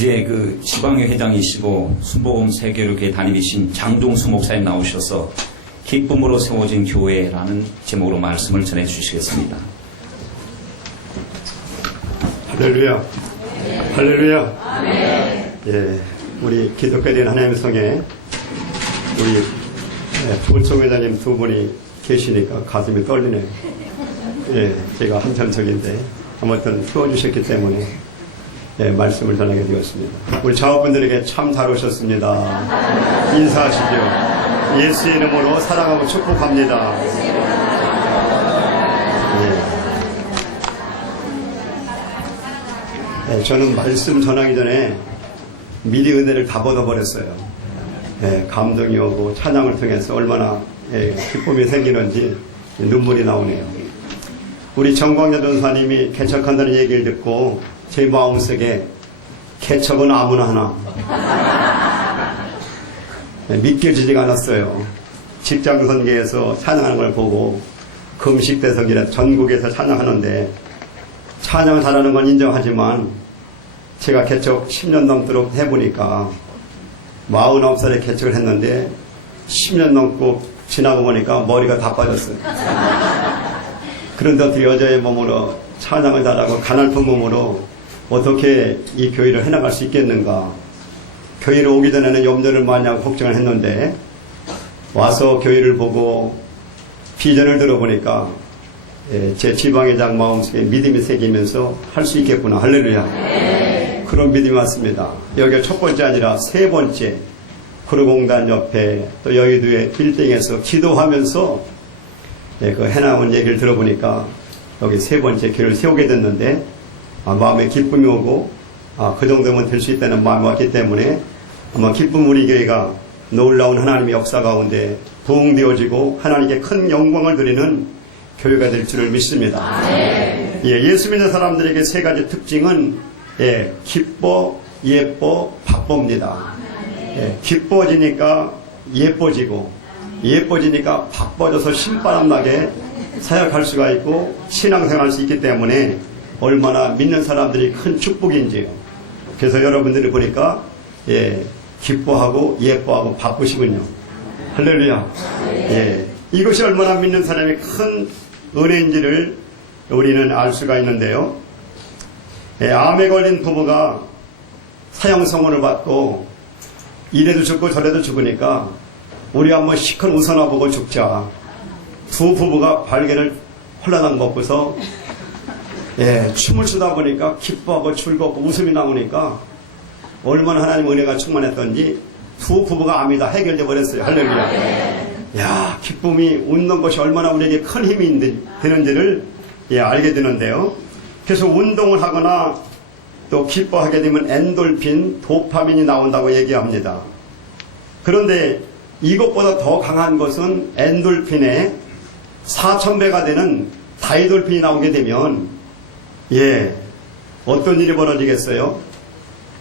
이제 그 지방회 회장이시고 순복음 세계교회 담임이신 장종수 목사님 나오셔서 기쁨으로 세워진 교회라는 제목으로 말씀을 전해 주시겠습니다. 할렐루야. 할렐루야. 아멘. 예, 우리 기독교인 하나님 성에 우리 부총 회장님 두 분이 계시니까 가슴이 떨리네요. 예, 제가 한참 적인데 아무튼 도와주셨기 때문에 말씀을 전하게 되었습니다. 우리 자업분들에게 참 잘 오셨습니다. 인사하시죠. 예수의 이름으로 사랑하고 축복합니다. 저는 말씀 전하기 전에 미리 은혜를 다 받아버렸어요. 감동이 오고 찬양을 통해서 얼마나 기쁨이 생기는지 눈물이 나오네요. 우리 정광재 전사님이 개척한다는 얘기를 듣고 제 마음속에 개척은 아무나 하나 믿겨지지가 않았어요. 직장 선교에서 찬양하는 걸 보고 금식대성이라 전국에서 찬양하는데 찬양을 잘하는 건 인정하지만 제가 개척 10년 넘도록 해보니까 49살에 개척을 했는데 10년 넘고 지나고 보니까 머리가 다 빠졌어요. 그런데 어떻게 여자의 몸으로 찬양을 잘하고 가난픈 몸으로 어떻게 이 교회를 해나갈 수 있겠는가. 교회를 오기 전에는 염려를 많이 하고 걱정을 했는데 와서 교회를 보고 비전을 들어보니까 제 지방회장 마음속에 믿음이 새기면서 할 수 있겠구나. 할렐루야. 그런 믿음이 왔습니다. 여기가 첫 번째 아니라 세 번째 구로공단 옆에 또 여의도의 빌딩에서 기도하면서 그 해나온 얘기를 들어보니까 여기 세 번째 교회를 세우게 됐는데 마음에 기쁨이 오고 그 정도면 될 수 있다는 마음이 왔기 때문에 아마 기쁨 우리 교회가 놀라운 하나님의 역사 가운데 부흥되어지고 하나님께 큰 영광을 드리는 교회가 될 줄을 믿습니다. 예수 믿는 사람들에게 세 가지 특징은 기뻐, 예뻐, 바쁩니다. 기뻐지니까 예뻐지고 예뻐지니까 바빠져서 신바람 나게 사역할 수가 있고 신앙생활 할 수 있기 때문에 얼마나 믿는 사람들이 큰 축복인지요. 그래서 여러분들이 보니까 기뻐하고 예뻐하고 바쁘시군요. 할렐루야. 이것이 얼마나 믿는 사람의 큰 은혜인지를 우리는 알 수가 있는데요. 암에 걸린 부부가 사형선고를 받고 이래도 죽고 저래도 죽으니까 우리 한번 시큰 웃어나 보고 죽자. 두 부부가 발개를 홀라당 먹고서 춤을 추다 보니까 기뻐하고 즐겁고 웃음이 나오니까 얼마나 하나님 은혜가 충만했던지 두 부부가 암이 다 해결돼 버렸어요. 할렐루야. 야, 기쁨이 웃는 것이 얼마나 우리에게 큰 힘이 되는지를 알게 되는데요. 그래서 운동을 하거나 또 기뻐하게 되면 엔돌핀, 도파민이 나온다고 얘기합니다. 그런데 이것보다 더 강한 것은 엔돌핀의 4000배가 되는 다이돌핀이 나오게 되면 어떤 일이 벌어지겠어요?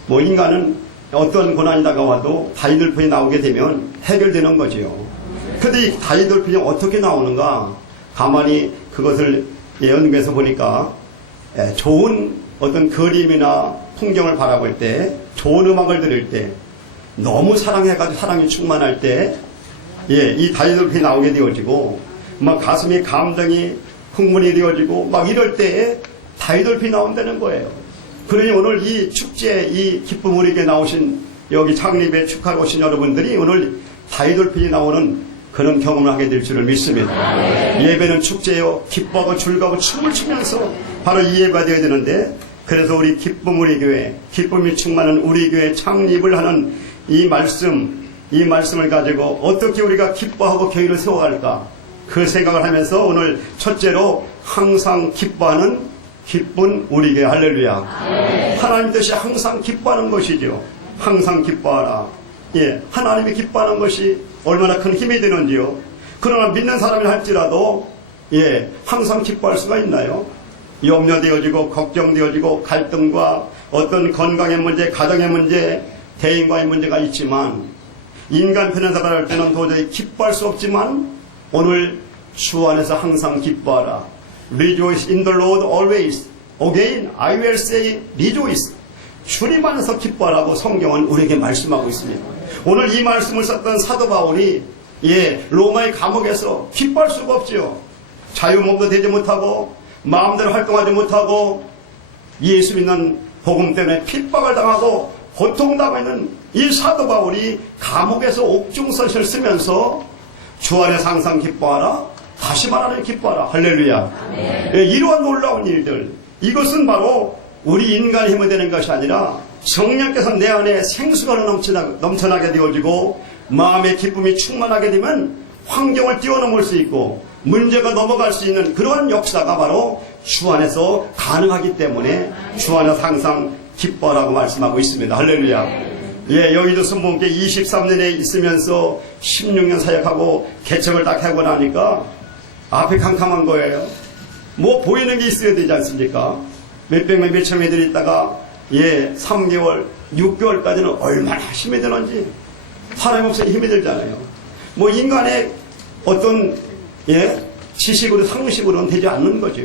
인간은 어떤 고난이 다가와도 다이돌핀이 나오게 되면 해결되는 거지요. 근데 이 다이돌핀이 어떻게 나오는가? 가만히 그것을 연구해서 보니까 좋은 어떤 그림이나 풍경을 바라볼 때, 좋은 음악을 들을 때, 너무 사랑해가지고 사랑이 충만할 때, 이 다이돌핀이 나오게 되어지고, 막 가슴이 감정이 흥분이 되어지고, 막 이럴 때에 다이돌핀이 나온다는 거예요. 그러니 오늘 이 축제, 이 기쁨 우리에게 나오신, 여기 창립에 축하로 오신 여러분들이 오늘 다이돌핀이 나오는 그런 경험을 하게 될 줄을 믿습니다. 예배는 축제요. 기뻐하고 즐거워 춤을 추면서 바로 이 예배가 되어야 되는데, 그래서 우리 기쁨 우리 교회, 기쁨이 충만한 우리 교회 창립을 하는 이 말씀을 가지고 어떻게 우리가 기뻐하고 교회를 세워갈까? 그 생각을 하면서 오늘 첫째로 항상 기뻐하는 기쁜 우리 교회. 할렐루야. 하나님 뜻이 항상 기뻐하는 것이죠. 항상 기뻐하라. 하나님이 기뻐하는 것이 얼마나 큰 힘이 되는지요. 그러나 믿는 사람이 할지라도 항상 기뻐할 수가 있나요? 염려되어지고 걱정되어지고 갈등과 어떤 건강의 문제, 가정의 문제, 대인과의 문제가 있지만 인간 편에서 바랄 때는 도저히 기뻐할 수 없지만 오늘 주 안에서 항상 기뻐하라. Rejoice in the Lord always. Again, I will say rejoice. 주님 안에서 기뻐하라고 성경은 우리에게 말씀하고 있습니다. 오늘 이 말씀을 썼던 사도 바울이 로마의 감옥에서 기뻐할 수가 없지요. 자유몸도 되지 못하고 마음대로 활동하지 못하고 예수 믿는 복음 때문에 핍박을 당하고 고통당하고 있는 이 사도 바울이 감옥에서 옥중서신을 쓰면서 주 안에서 항상 기뻐하라, 다시 말하는 기뻐하라. 할렐루야. 이러한 놀라운 일들, 이것은 바로 우리 인간의 힘이 되는 것이 아니라 성령께서 내 안에 생수가 넘쳐나게 되어지고 마음의 기쁨이 충만하게 되면 환경을 뛰어넘을 수 있고 문제가 넘어갈 수 있는 그런 역사가 바로 주 안에서 가능하기 때문에 주 안에서 항상 기뻐라고 말씀하고 있습니다. 할렐루야. 여의도 순복음교회 23년에 있으면서 16년 사역하고 개척을 딱 하고 나니까 앞에 캄캄한 거예요. 뭐 보이는 게 있어야 되지 않습니까? 몇백 명, 몇천 명들이 있다가 3개월, 6개월까지는 얼마나 힘이 드는지 사람이 없어야 힘이 들잖아요. 뭐 인간의 어떤 지식으로 상식으로는 되지 않는 거죠.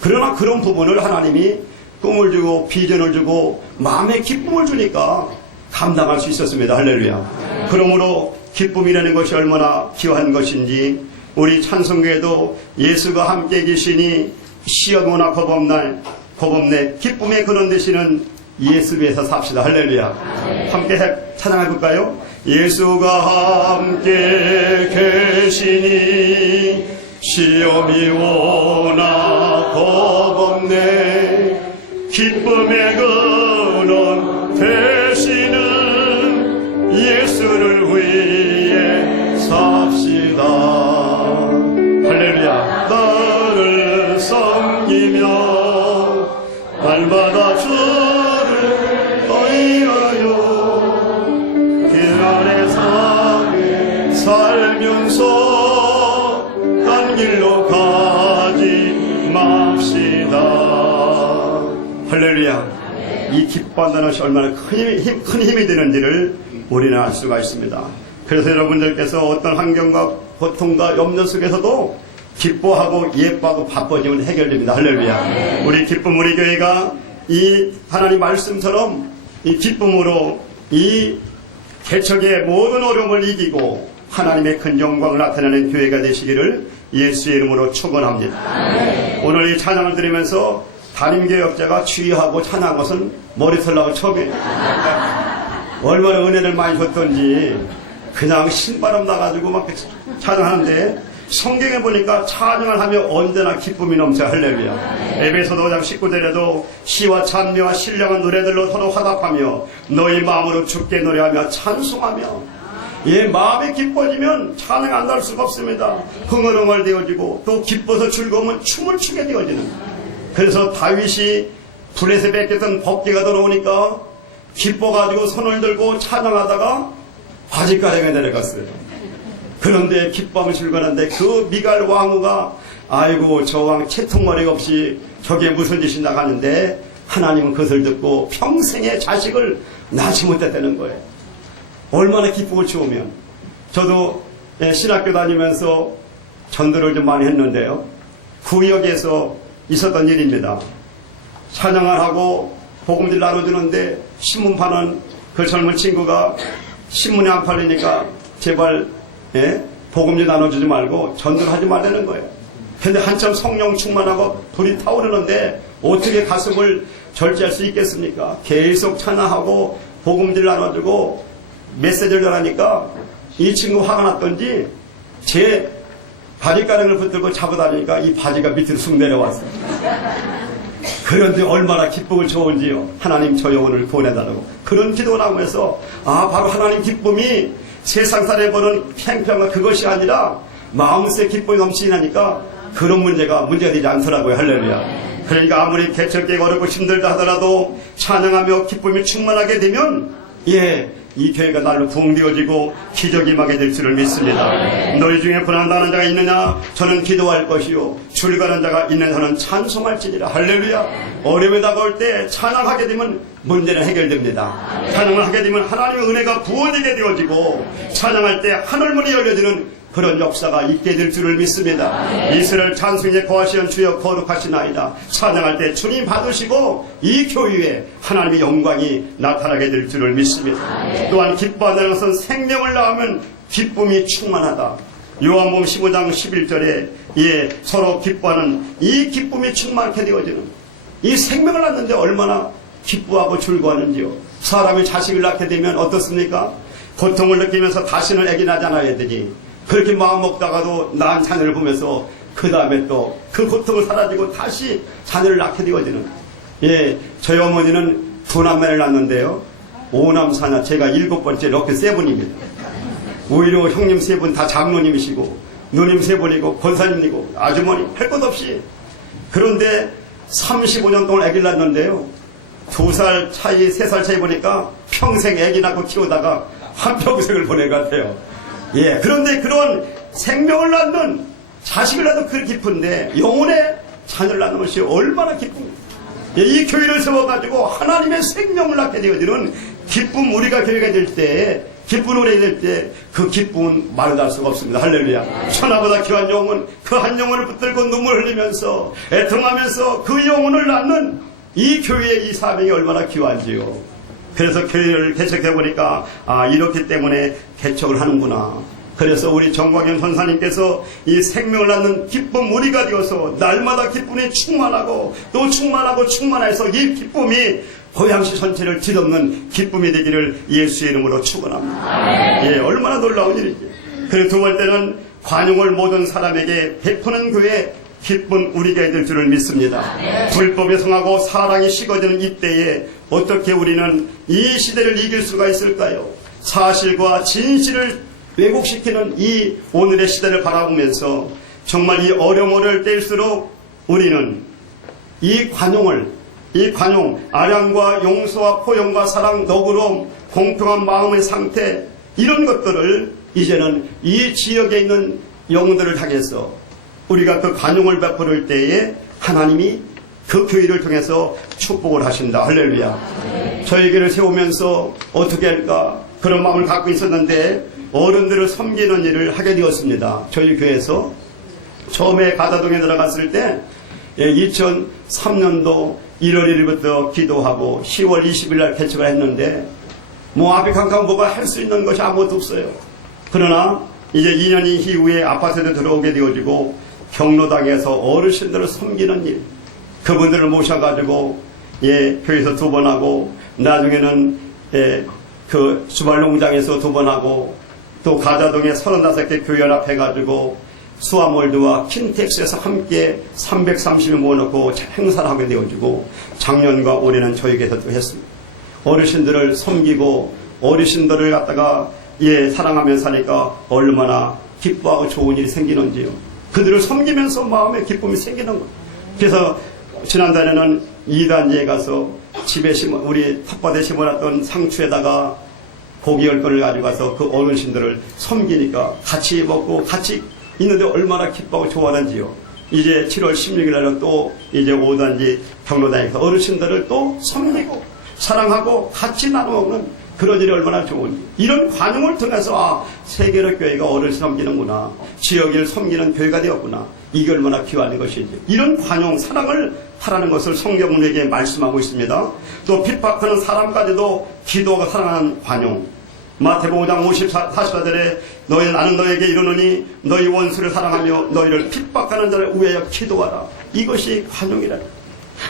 그러나 그런 부분을 하나님이 꿈을 주고 비전을 주고 마음의 기쁨을 주니까 감당할 수 있었습니다. 할렐루야. 그러므로 기쁨이라는 것이 얼마나 귀한 것인지 우리 찬송교에도 예수가 함께 계시니 시험오나 겁없네 기쁨의 근원 되시는 예수 위에서 삽시다. 할렐루야. 함께 찬양해 볼까요? 예수가 함께 계시니 시험이 오나 겁없네 기쁨의 근원 되시는 예수를 위해 삽시다. 할렐루야. 나를 섬기며 날마다 주를 의하여 길 안에 살면서 딴 길로 가지 맙시다. 할렐루야. 이 기뻐한다는 것이 얼마나 큰 힘이 되는지를 우리는 알 수가 있습니다. 그래서 여러분들께서 어떤 환경과 고통과 염려 속에서도 기뻐하고 예뻐하고 바빠지면 해결됩니다. 할렐루야. 우리 기쁨, 우리 교회가 이 하나님 말씀처럼 이 기쁨으로 이 개척의 모든 어려움을 이기고 하나님의 큰 영광을 나타내는 교회가 되시기를 예수의 이름으로 축원합니다. 오늘 이 찬양을 들으면서 담임교역자가 주의하고 찬양한 것은 머리 털라고 처음이에요. 얼마나 은혜를 많이 줬던지 그냥 신바람 나가지고 막 찬양하는데 성경에 보니까 찬양을 하며 언제나 기쁨이 넘쳐. 할렐루야. 에베소서 5장 19절에도 시와 찬미와 신령한 노래들로 서로 화답하며 너희 마음으로 주께 노래하며 찬송하며 마음이 기뻐지면 찬양 안 할 수가 없습니다. 흥얼흥얼 되어지고 또 기뻐서 즐거우면 춤을 추게 되어지는. 그래서 다윗이 불에서 뺏겼던 법궤가 들어오니까 기뻐가지고 손을 들고 찬양하다가 바지가랑에 내려갔어요. 그런데 기뻐하면 즐거웠는데 그 미갈 왕후가 아이고 저 왕 채통머리가 없이 저게 무슨 짓이 나가는데 하나님은 그것을 듣고 평생의 자식을 낳지 못했다는 거예요. 얼마나 기쁨을 주우면. 저도 신학교 다니면서 전도를 좀 많이 했는데요. 구역에서 있었던 일입니다. 찬양을 하고 복음들 나눠주는데 신문 파는 그 젊은 친구가 신문이 안 팔리니까 제발 복음들 나눠주지 말고 전도를 하지 말라는 거예요. 근데 한참 성령 충만하고 불이 타오르는데 어떻게 가슴을 절제할 수 있겠습니까? 계속 찬양하고 복음들 나눠주고 메시지를 전하니까 이 친구 화가 났던지 제 바지가랑을 붙들고 잡아다니니까 이 바지가 밑으로 쑥 내려왔어요. 그런데 얼마나 기쁨을 좋은지요. 하나님 저 영혼을 구원해달라고 그런 기도를 하면서 바로 하나님 기쁨이 세상 사람이 보는 팽팽한 그것이 아니라 마음새 기쁨이 넘치니까 그런 문제가 되지 않더라고요. 할렐루야. 그러니까 아무리 개척기가 어렵고 힘들다 하더라도 찬양하며 기쁨이 충만하게 되면 이 교회가 날로 부흥되어지고 기적이 임하게 될 줄을 믿습니다. 너희 중에 불안하는 자가 있느냐? 저는 기도할 것이요 줄가는 자가 있는 자는 찬송할지니라. 할렐루야. 어려움이 다가올 때 찬양하게 되면 문제는 해결됩니다. 찬양을 하게 되면 하나님의 은혜가 부어지게 되어지고 찬양할 때 하늘문이 열려지는 그런 역사가 있게 될 줄을 믿습니다. 이스라엘 찬송에 거하시는 주여 거룩하시나이다. 찬양할 때 주님 받으시고 이 교회에 하나님의 영광이 나타나게 될 줄을 믿습니다. 또한 기뻐한다는 것은 생명을 낳으면 기쁨이 충만하다. 요한복음 15장 11절에 서로 기뻐하는 이 기쁨이 충만하게 되어지는 이 생명을 낳는데 얼마나 기뻐하고 즐거워하는지요. 사람이 자식을 낳게 되면 어떻습니까? 고통을 느끼면서 다시는 애기 낳지 않아야 되지. 그렇게 마음 먹다가도 낳은 자녀를 보면서 그 다음에 또 그 고통을 사라지고 다시 자녀를 낳게 되어지는. 저희 어머니는 두 남매를 낳았는데요. 5남 4녀, 제가 7번째 럭키 세븐입니다. 오히려 형님 3분 다 장로님이시고 누님 3분이고 권사님이고 아주머니 할 것 없이. 그런데 35년 동안 아기를 낳았는데요. 2살 차이, 3살 차이 보니까 평생 아기 낳고 키우다가 한평생을 보낸 것 같아요. 그런데 그런 생명을 낳는 자식을 낳아도 그 기쁜데 영혼의 자녀를 낳는 것이 얼마나 기쁩니까? 이 교회를 세워가지고 하나님의 생명을 낳게 되어지는 기쁨, 우리가 교회가 될 때, 기쁜 우리가 될 때 그 기쁨은 말로 할 수가 없습니다. 할렐루야. 천하보다 귀한 영혼, 그 한 영혼을 붙들고 눈물 흘리면서 애통하면서 그 영혼을 낳는 이 교회의 이 사명이 얼마나 귀한지요. 그래서 교회를 개척해 보니까 이렇기 때문에 개척을 하는구나. 그래서 우리 정광현 선사님께서 이 생명을 낳는 기쁨 우리가 되어서 날마다 기쁨이 충만하고 또 충만하고 충만해서 이 기쁨이 고양시 전체를 뒤덮는 기쁨이 되기를 예수의 이름으로 축원합니다. 얼마나 놀라운 일이지. 그리고 두 번째는 관용을 모든 사람에게 베푸는 교회 기쁜 우리가 될 줄을 믿습니다. 불법에 성하고 사랑이 식어지는 이때에 어떻게 우리는 이 시대를 이길 수가 있을까요? 사실과 진실을 왜곡시키는 이 오늘의 시대를 바라보면서 정말 이 어려움을 뗄수록 우리는 이 관용, 아량과 용서와 포용과 사랑, 너그러움, 공평한 마음의 상태, 이런 것들을 이제는 이 지역에 있는 영혼들을 향해서 우리가 그 관용을 베풀을 때에 하나님이 그 교회를 통해서 축복을 하신다. 할렐루야. 저에게를 세우면서 어떻게 할까 그런 마음을 갖고 있었는데 어른들을 섬기는 일을 하게 되었습니다. 저희 교회에서 처음에 가다동에 들어갔을 때 2003년도 1월 1일부터 기도하고 10월 20일 날 개척을 했는데 앞에 캄캄 뭐가 할 수 있는 것이 아무것도 없어요. 그러나 이제 2년 이후에 아파트에 들어오게 되어지고 경로당에서 어르신들을 섬기는 일, 그분들을 모셔가지고 교회에서 2번 하고 나중에는 그 주말농장에서 2번 하고 또 가자동에 35개 교회 연합해가지고 수아몰드와 킨텍스에서 함께 330명 모아놓고 행사를 하게 되어지고 작년과 올해는 저희에게서 또 했습니다. 어르신들을 섬기고 어르신들을 갖다가 사랑하면서 하니까 얼마나 기뻐하고 좋은 일이 생기는지요. 그들을 섬기면서 마음에 기쁨이 생기는 거예요. 그래서 지난달에는 2단지에 가서 집에 우리 텃밭에 심어놨던 상추에다가 고기 10건을 가지고 가서 그 어르신들을 섬기니까 같이 먹고 같이 있는데 얼마나 기뻐하고 좋아하는지요. 이제 7월 16일 날은 또 이제 5단지 경로당에서 어르신들을 또 섬기고 사랑하고 같이 나눠 먹는 그런 일이 얼마나 좋은지. 이런 관용을 통해서 세계로 교회가 어른을 섬기는구나. 지역을 섬기는 교회가 되었구나. 이게 얼마나 귀한 것인지. 이런 관용, 사랑을 하라는 것을 성경은 우리에게 말씀하고 있습니다. 또 핍박하는 사람까지도 기도가 사랑하는 관용. 마태복음 5장 44절에 너희는 나는 너에게 이르노니 너희 원수를 사랑하며 너희를 핍박하는 자를 위하여 기도하라. 이것이 관용이라.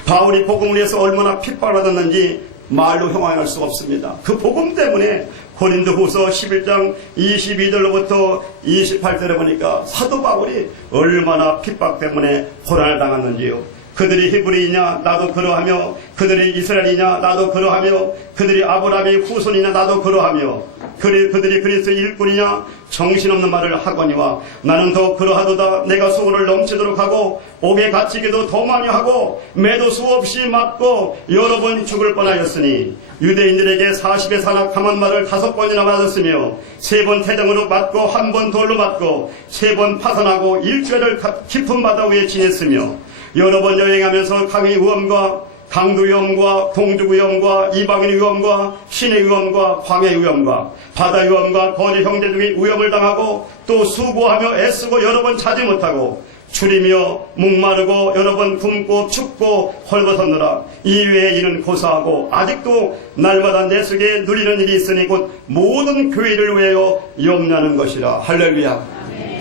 바울이 복음을 위해서 얼마나 핍박을 받았는지 말로 형용할 수가 없습니다. 그 복음 때문에 고린도후서 11장 22절로부터 28절에 보니까 사도 바울이 얼마나 핍박 때문에 고난을 당했는지요. 그들이 히브리이냐 나도 그러하며 그들이 이스라엘이냐 나도 그러하며 그들이 아브라함의 후손이냐 나도 그러하며 그들이 그리스도의 일꾼이냐 정신없는 말을 하거니와 나는 더 그러하도다. 내가 소원을 넘치도록 하고 옥에 갇히기도 더 많이 하고 매도 수없이 맞고 여러 번 죽을 뻔하였으니 유대인들에게 40의 산악함한 말을 5번이나 맞았으며 3번 태정으로 맞고 1번 돌로 맞고 3번 파산하고 일주일을 깊은 바다 위에 지냈으며 여러 번 여행하면서 강의 위험과 강도 위험과 동주 위험과 이방인 위험과 신의 위험과 광해 위험과 바다 위험과 거짓 형제 중에 위험을 당하고 또 수고하며 애쓰고 여러 번 자지 못하고 줄이며 목마르고 여러 번 굶고 춥고 헐벗었노라. 이외에 이는 고사하고 아직도 날마다 내 속에 누리는 일이 있으니 곧 모든 교회를 위하여 염려하는 것이라. 할렐루야.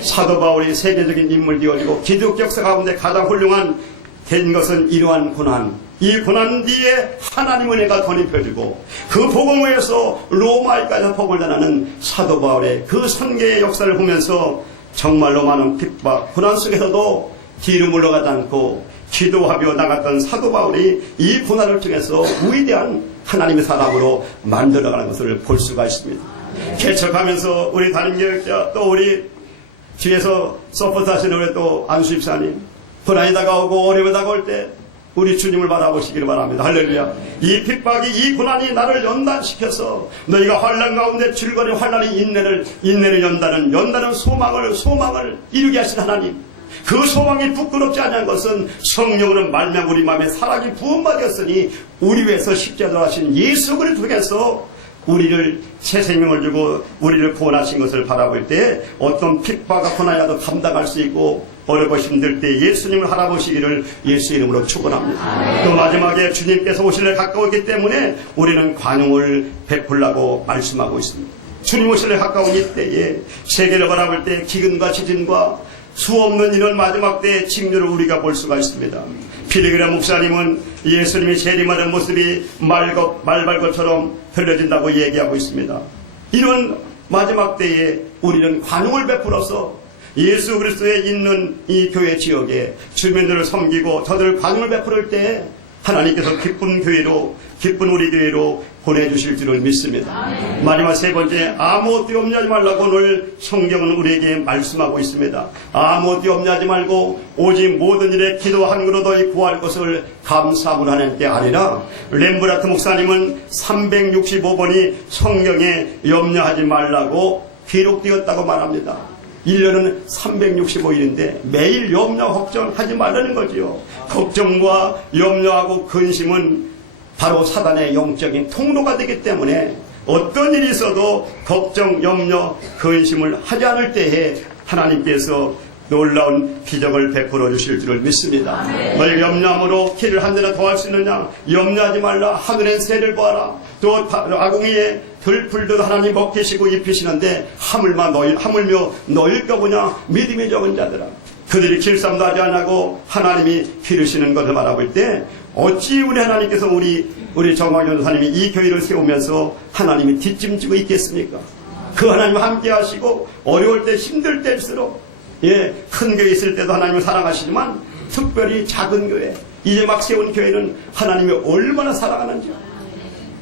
사도 바울이 세계적인 인물 되어지고 기독 역사 가운데 가장 훌륭한 된 것은 이러한 고난, 이 고난 뒤에 하나님 은혜가 덧입혀지고 그 복음을 위해서 로마에까지 복음을 전하는 사도 바울의 그 선계의 역사를 보면서 정말로 많은 핍박, 고난 속에서도 뒤로 물러가지 않고 기도하며 나갔던 사도 바울이 이 고난을 통해서 위대한 하나님의 사람으로 만들어가는 것을 볼 수가 있습니다. 개척하면서 우리 담임교육자 또 우리 뒤에서 서포트 하시는 우리 또 안수 집사님, 고난이 다가오고 어려움이 다가올 때 우리 주님을 바라보시기를 바랍니다. 할렐루야. 이 핍박이, 이 고난이 나를 연단시켜서 너희가 환난 가운데 줄거리 환난이 인내를 연다는 소망을 이루게 하신 하나님, 그 소망이 부끄럽지 않은 것은 성령으로 말미암아 우리 마음에 사랑이 부음받았으니 우리 위해서 십자가로 하신 예수 그리스도를 통해서 우리를 새 생명을 주고 우리를 구원하신 것을 바라볼 때 어떤 핍박과 고난이라도 감당할 수 있고 어렵고 힘들 때 예수님을 알아보시기를 예수 이름으로 축원합니다. 또 마지막에 주님께서 오실 날 가까웠기 때문에 우리는 관용을 베풀라고 말씀하고 있습니다. 주님 오실 날 가까운 이때에 세계를 바라볼 때 기근과 지진과 수없는 이런 마지막 때의 징조를 우리가 볼 수가 있습니다. 피리그라 목사님은 예수님이 재림하는 모습이 말발것처럼 들려진다고 얘기하고 있습니다. 이런 마지막 때에 우리는 관용을 베풀어서 예수 그리스도에 있는 이 교회 지역에 주민들을 섬기고 저들을 관용을 베풀을 때 하나님께서 기쁜 교회로, 기쁜 우리 교회로 보내주실 줄을 믿습니다. 마지막 세 번째, 아무 띠 염려하지 말라고 오늘 성경은 우리에게 말씀하고 있습니다. 아무 띠 염려하지 말고 오직 모든 일에 기도한 그로 너희 구할 것을 감사함으로 하나님께 아뢰라. 렘브라트 목사님은 365번이 성경에 염려하지 말라고 기록되었다고 말합니다. 1년은 365일인데 매일 염려, 걱정하지 말라는 거지요. 걱정과 염려하고 근심은 바로 사단의 영적인 통로가 되기 때문에 어떤 일이 있어도 걱정, 염려, 근심을 하지 않을 때에 하나님께서 놀라운 기적을 베풀어 주실 줄을 믿습니다. 너희가 염려함으로 길을 한 대나 더 할 수 있느냐? 염려하지 말라. 하늘엔 새를 보아라. 또 아궁이에 들풀도 하나님 먹히시고 입히시는데 하물며 너희일까 보냐? 믿음이 적은 자들아. 그들이 길쌈도 하지 않고 하나님이 기르시는 것을 바라볼 때 어찌 우리 하나님께서 우리 정광현 전사님이 이 교회를 세우면서 하나님이 뒷짐지고 있겠습니까? 그 하나님 함께 하시고 어려울 때 힘들 때일수록 큰 교회 있을 때도 하나님을 사랑하시지만 특별히 작은 교회, 이제 막 세운 교회는 하나님이 얼마나 사랑하는지.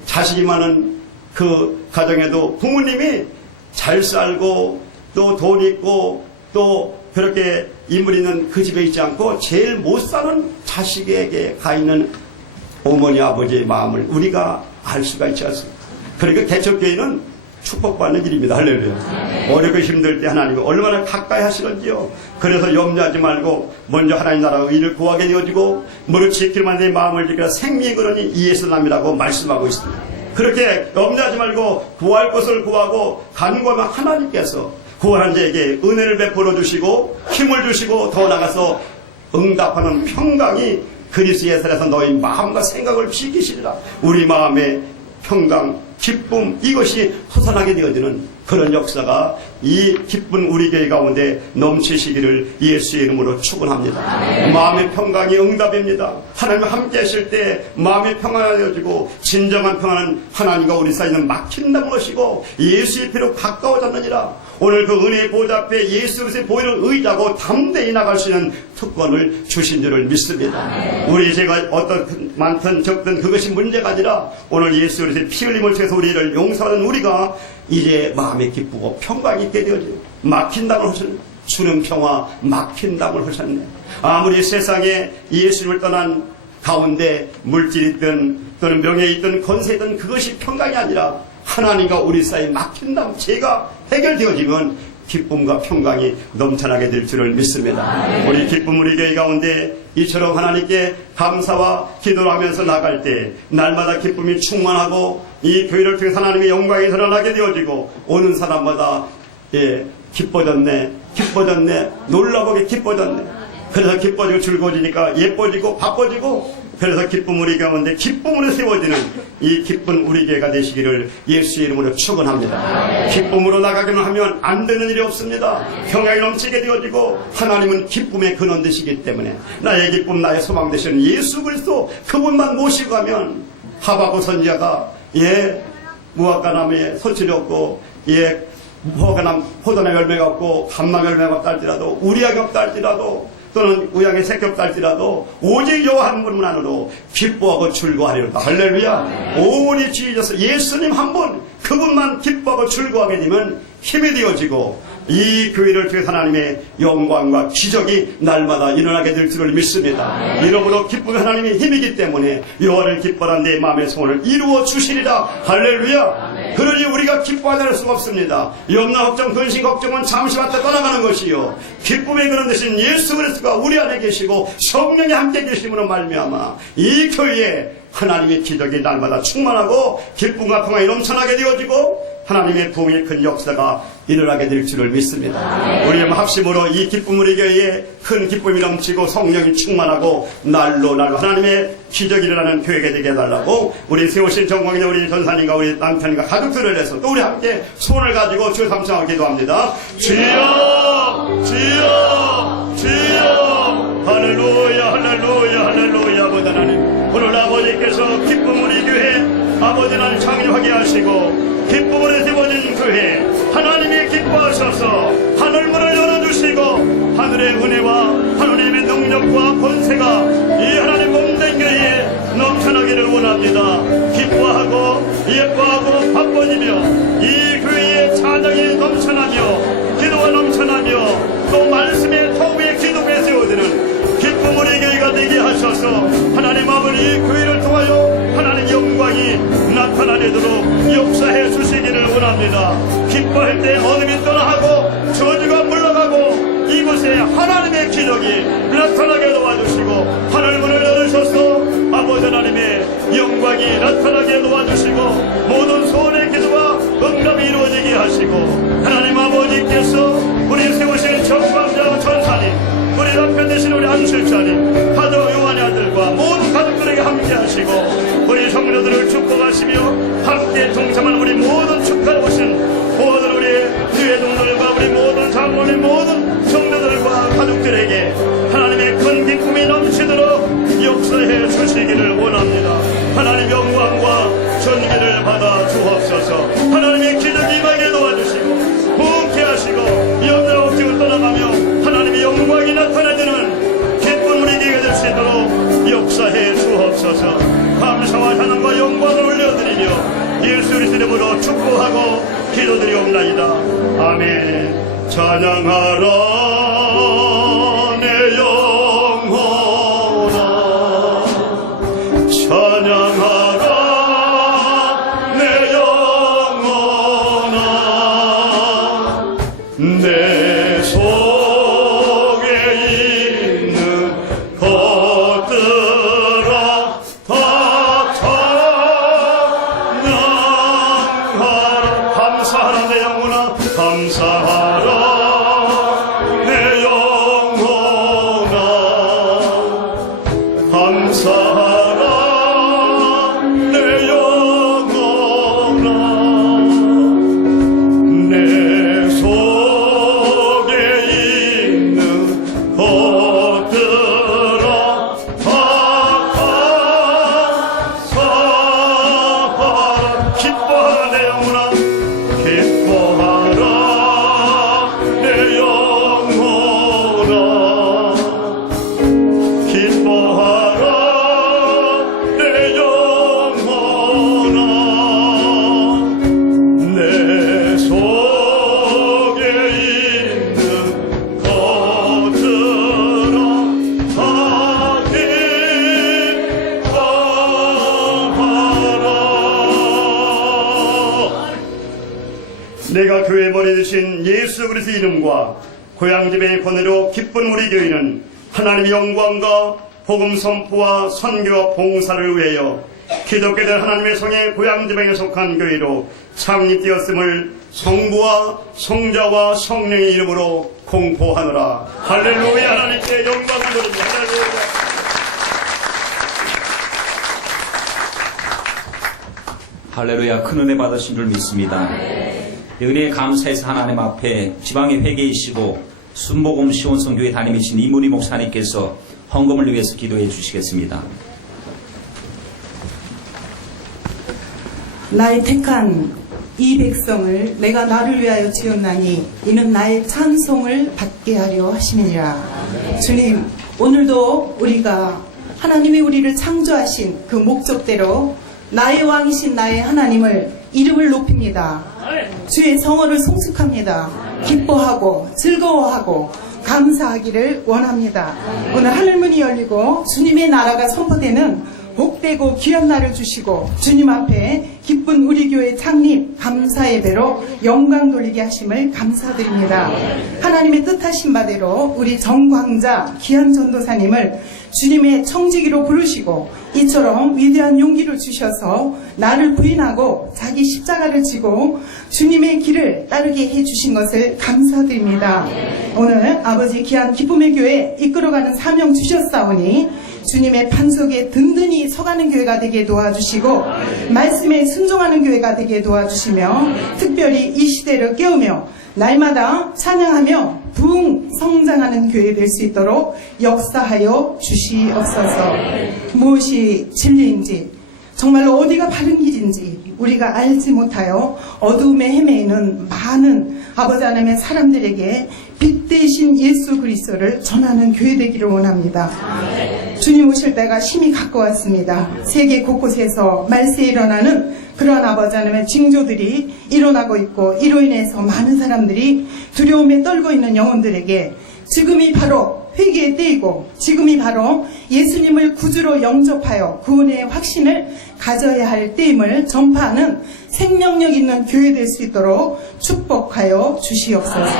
자식이 많은 그 가정에도 부모님이 잘 살고 또 돈 있고 또 그렇게 인물 있는 그 집에 있지 않고 제일 못 사는 자식에게 가 있는 어머니 아버지의 마음을 우리가 알 수가 있지 않습니까? 그러니까 개척교회는 축복받는 일입니다. 할렐루야. 어렵고 힘들 때 하나님이 얼마나 가까이 하시는지요. 그래서 염려하지 말고 먼저 하나님 나라와 의를 구하게 되어지고 무릇 지킬만 내 마음을 지키라 생명이 그러니 이에서 남이라고 말씀하고 있습니다. 그렇게 염려하지 말고 구할 것을 구하고 간구하면 하나님께서 구원한 자에게 은혜를 베풀어 주시고 힘을 주시고 더 나가서 응답하는 평강이 그리스도 예수에서 너희 마음과 생각을 지키시리라. 우리 마음의 평강, 기쁨, 이것이 솟아나게 되어지는 그런 역사가 이 기쁜 우리 교회 가운데 넘치시기를 예수의 이름으로 축원합니다. 마음의 평강이 응답입니다. 하나님 함께 하실 때 마음의 평안이 되어지고 진정한 평안은 하나님과 우리 사이는 막힌다는 것이고 예수의 피로 가까워졌느니라. 오늘 그 은혜의 보좌 앞에 예수 그리스도의 보혈을 의지하고 담대히 나갈 수 있는 특권을 주신 줄을 믿습니다. 우리 제가 어떤 많든 적든 그것이 문제가 아니라 오늘 예수 그리스도의 피 흘림을 통해서 우리를 용서하는 우리가 이제 마음이 기쁘고 평강이 있게 되어지고 막힌 담을 하셨네. 주는 평화 막힌 담을 하셨네. 아무리 세상에 예수님을 떠난 가운데 물질이 있든 또는 명예에 있든 권세에 있든 그것이 평강이 아니라 하나님과 우리 사이에 막힌 담 죄가 해결되어지면 기쁨과 평강이 넘쳐나게 될 줄을 믿습니다. 우리 기쁨 우리 교회 가운데 이처럼 하나님께 감사와 기도를 하면서 나갈 때 날마다 기쁨이 충만하고 이 교회를 통해 하나님의 영광이 드러나게 되어지고 오는 사람마다 기뻐졌네, 놀라보게 기뻐졌네. 그래서 기뻐지고 즐거워지니까 예뻐지고 바빠지고, 그래서 기쁨 우리 가운데 기쁨으로 세워지는 이 기쁜 우리 교회가 되시기를 예수의 이름으로 축원합니다. 기쁨으로 나가기만 하면 안 되는 일이 없습니다. 평강이 넘치게 되어지고 하나님은 기쁨의 근원 되시기 때문에 나의 기쁨 나의 소망 되시는 예수 그리스도 그분만 모시고 가면, 하박국 선지자가 무화과 나무에 소출이 없고 포도나무 열매가 없고 감나무 열매가 없다 할지라도 우리약이 없다 할지라도 또는 우양의 새끼 없다 할지라도 오직 여호와 한 분만으로 기뻐하고 즐거워하리로다. 할렐루야. 오니 주의져서 예수님 한 분 그분만 기뻐하고 즐거워하게 되면 힘이 되어지고 이 교회를 통해 하나님의 영광과 기적이 날마다 일어나게 될 줄을 믿습니다. 이러므로 기쁨이 하나님의 힘이기 때문에 여호와를 기뻐하는 내 마음의 소원을 이루어 주시리라. 할렐루야. 그러니 우리가 기뻐하지 않을 수가 없습니다. 염려 걱정 근심 걱정은 잠시 왔다 떠나가는 것이요, 기쁨의 근원 되신 예수 그리스도가 우리 안에 계시고 성령이 함께 계심으로 말미암아 이 교회에 하나님의 기적이 날마다 충만하고 기쁨과 평안이 넘쳐나게 되어지고 하나님의 부흥의 큰 역사가 일어나게 될 줄을 믿습니다. 우리의 합심으로 이 기쁨 우리 교회에 큰 기쁨이 넘치고 성령이 충만하고 날로 하나님의 기적이 일어나는 교회가 되게 해달라고 우리 세우신 정광이나 우리 전사님과 우리 남편과 가족들을 위해서 또 우리 함께 손을 가지고 주여 삼창하고 기도합니다. 주여 주여 주여. 할렐루야 할렐루야 할렐루야. 아버지 하나님, 오늘 아버지께서 기쁨 우리 교회 아버지 하나님 창조하게 하시고 기쁨으로 세워진 교회 하나님이 기뻐하셔서 하늘문을 열어주시고 하늘의 은혜와 하나님의 능력과 권세가 이 하나님 몸된 교회에 넘쳐나기를 원합니다. 기뻐하고 예뻐하고 바빠지며 이 교회에 찬양이 넘쳐나며 기도가 넘쳐나며 또 말씀의 통에 기도에 세워지는 기쁨 우리 교회가 되게 하셔서 하나님 아버지 이 교회를 통하여 하나님 영광이 나타나도록 역사해 주시기를 원합니다. 기뻐할 때 어둠이 떠나가고 저주가 물러가고 이곳에 하나님의 기적이 나타나게 도와주시고 하늘문을 열으셔서 아버지 하나님의 영광이 나타나게 도와주시고 모든 소원의 기도가 응답이 이루어지게 하시고 하나님 아버지께서 우리 세우신 정광자 전사님, 우리 남편 되신 우리 안실자님, 가족 요한의 아들과 모든 가족들에게 함께 하시고 우리 성도들을 축복하시며 함께 동참한 우리 모든 축하를 오신 모든 우리 교회동들과 우리 모든 장로의 모든 성도들과 가족들에게 하나님의 큰 기쁨이 넘치도록 역사해 주시기를 원합니다. 하나님 영광과 전기를 받아 주옵소서. 하나님의 기적이 임하게 도와주시고 부흥케 하시고 염려 걱정을 떠나가며 하나님의 영광이 나타나는 기쁜 우리 교회가 될 수 있도록 역사해 주옵소서. 감사와 찬양과 영광을 올려드리며 예수 그리스도 이름으로 축복하고 기도드리옵나이다. 아멘. 찬양하라 내 영혼아, 찬양하라 내 영혼아, 내 속에 있는 것들아 다 찬양하라. 감사하라 내 영혼아, 감사하라 교회 머리 되신 예수 그리스도의 이름과 고향집의 권위로 기쁜 우리 교회는 하나님의 영광과 복음 선포와 선교와 봉사를 위하여 기독교들 하나님의 성의 고향지방에 속한 교회로 창립되었음을 성부와 성자와 성령의 이름으로 공포하노라. 할렐루야. 하나님께 영광을 돌립니다. 할렐루야. 할렐루야. 큰 은혜 받으신 줄 믿습니다. 은혜에 감사해서 하나님 앞에 지방의 회개이시고 순복음 시온성교회 담임이신 이문희 목사님께서 헌금을 위해서 기도해 주시겠습니다. 나의 택한 이 백성을 내가 나를 위하여 지었나니 이는 나의 찬송을 받게 하려 하심이니라. 주님, 오늘도 우리가 하나님이 우리를 창조하신 그 목적대로 나의 왕이신 나의 하나님을 이름을 높입니다. 주의 성호를 송축합니다. 기뻐하고 즐거워하고 감사하기를 원합니다. 오늘 하늘문이 열리고 주님의 나라가 선포되는 복되고 귀한 날을 주시고 주님 앞에 기쁜 우리 교회 창립 감사 예배로 영광 돌리게 하심을 감사드립니다. 하나님의 뜻하신 바대로 우리 정광자 귀한 전도사님을 주님의 청지기로 부르시고 이처럼 위대한 용기를 주셔서 나를 부인하고 자기 십자가를 지고 주님의 길을 따르게 해주신 것을 감사드립니다. 오늘 아버지 귀한 기쁨의 교회 이끌어가는 사명 주셨사오니 주님의 판속에 든든히 서가는 교회가 되게 도와주시고 말씀에 순종하는 교회가 되게 도와주시며 특별히 이 시대를 깨우며 날마다 찬양하며 부흥 성장하는 교회 될 수 있도록 역사하여 주시옵소서. 무엇이 진리인지 정말로 어디가 바른 길인지 우리가 알지 못하여 어두움에 헤매이는 많은 아버지 하나님의 사람들에게 빛 대신 예수 그리스도를 전하는 교회 되기를 원합니다. 주님 오실 때가 심히 가까웠습니다. 세계 곳곳에서 말세에 일어나는 그런 아버지 하나님의 징조들이 일어나고 있고 이로 인해서 많은 사람들이 두려움에 떨고 있는 영혼들에게 지금이 바로 회개의 때이고 지금이 바로 예수님을 구주로 영접하여 구원의 확신을 가져야 할 때임을 전파하는 생명력 있는 교회 될 수 있도록 축복하여 주시옵소서.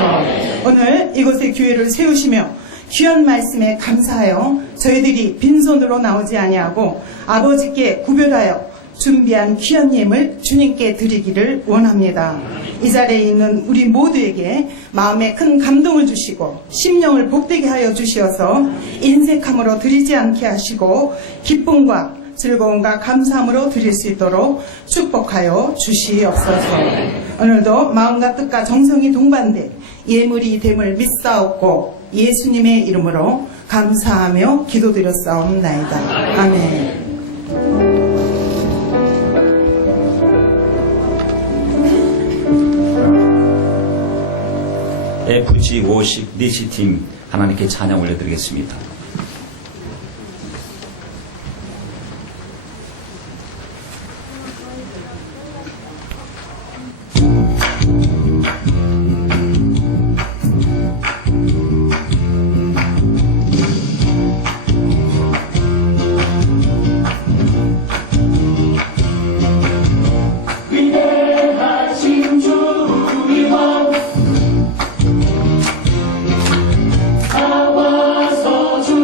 오늘 이곳에 교회를 세우시며 귀한 말씀에 감사하여 저희들이 빈손으로 나오지 아니하고 아버지께 구별하여 준비한 귀한 예물 주님께 드리기를 원합니다. 이 자리에 있는 우리 모두에게 마음에 큰 감동을 주시고 심령을 복되게 하여 주시어서 인색함으로 드리지 않게 하시고 기쁨과 즐거움과 감사함으로 드릴 수 있도록 축복하여 주시옵소서. 오늘도 마음과 뜻과 정성이 동반된 예물이 됨을 믿사옵고 예수님의 이름으로 감사하며 기도드렸사옵나이다. 아멘. FG 워십 니시팀 하나님께 찬양 올려드리겠습니다. 위대하신 주 우리 왕 나와서 주